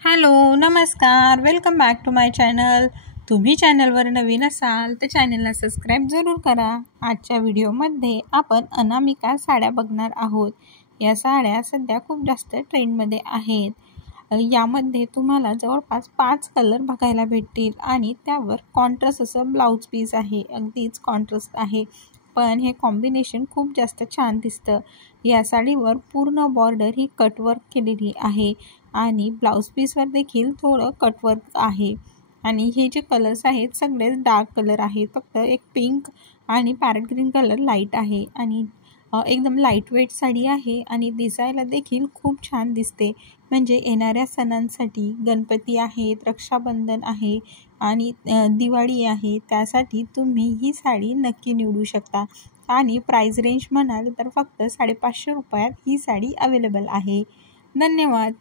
Hello नमस्कार, welcome back to my channel. तुम्ही चॅनलवर नवीन असाल तर चॅनलला सबस्क्राईब जरूर करा। आजच्या व्हिडिओमध्ये आपण अनामिका साड्या बघणार आहोत। या साड्या सध्या खूप जास्त ट्रेंडमध्ये आहेत। यामध्ये तुम्हाला जवळपास 5 कलर बघायला भेटतील आणि त्यावर कॉन्ट्रास्ट असं ब्लाउज पीस आहे, अगदीच कॉन्ट्रास्ट आहे, पण हे कॉम्बिनेशन खूप जास्त छान दिसतं। या साडीवर पूर्ण बॉर्डर ही कटवर्क केलेली आहे आणि ब्लाउज पीसवर देखील थोडं कटवर्क आहे आणि हे जे कलर्स आहेत सगळेच डार्क कलर आहेत। फक्त एक पिंक आणि पॅरेट ग्रीन कलर लाईट आहे आणि एकदम लाईट वेट साडी आहे आणि दिसायला देखील खूप छान दिसते। म्हणजे येणाऱ्या सणांसाठी, गणपती आहेत, रक्षाबंधन आहे आणि दिवाळी आहे, त्यासाठी तुम्ही ही साडी नक्की निवडू शकता। आणि प्राइस रेंज म्हणाल तर फक्त 550 रुपयात ही साडी अवेलेबल आहे। धन्यवाद।